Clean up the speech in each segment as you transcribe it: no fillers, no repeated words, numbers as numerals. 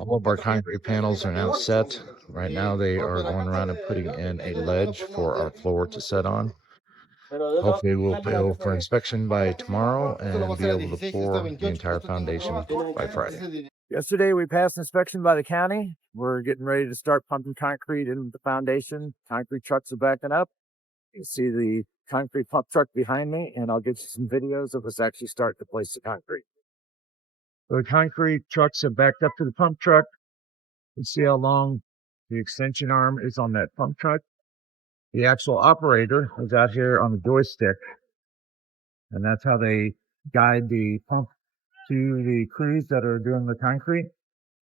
All of our concrete panels are now set. Right now they are going around and putting in a ledge for our floor to set on. Hopefully we'll be able for inspection by tomorrow and be able to pour the entire foundation by Friday. Yesterday we passed inspection by the county. We're getting ready to start pumping concrete into the foundation. Concrete trucks are backing up. You see the concrete pump truck behind me, and I'll get you some videos of us actually starting to place the concrete. The concrete trucks have backed up to the pump truck. You see how long the extension arm is on that pump truck. The actual operator is out here on the joystick, and that's how they guide the pump to the crews that are doing the concrete.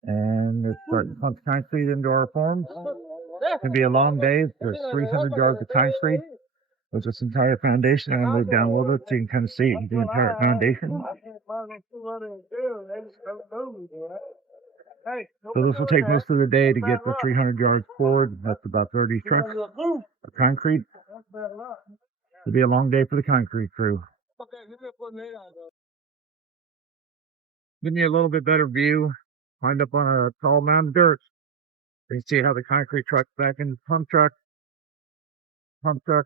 And they're starting to pump concrete into our forms. It's going to be a long day. There's 300 yards of concrete with this entire foundation. I'm going to move down a little bit so you can kind of see the entire foundation. So this will take most of the day to get the 300 yards poured. That's about 30 trucks of concrete. It'll be a long day for the concrete crew. Give me a little bit better view. Climbed up on a tall mound of dirt. You can see how the concrete truck's back in the pump truck, up to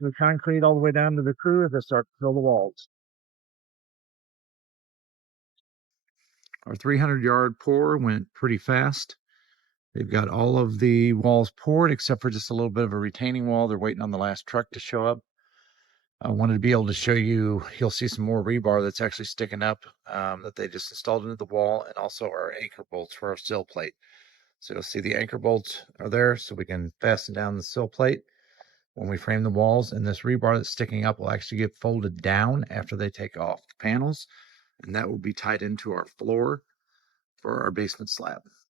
the concrete all the way down to the crew as they start to fill the walls. Our 300-yard pour went pretty fast. They've got all of the walls poured except for just a little bit of a retaining wall. They're waiting on the last truck to show up. I wanted to be able to show you, you'll see some more rebar that's actually sticking up that they just installed into the wall, and also our anchor bolts for our sill plate. So you'll see the anchor bolts are there so we can fasten down the sill plate when we frame the walls. And this rebar that's sticking up will actually get folded down after they take off the panels, and that will be tied into our floor for our basement slab.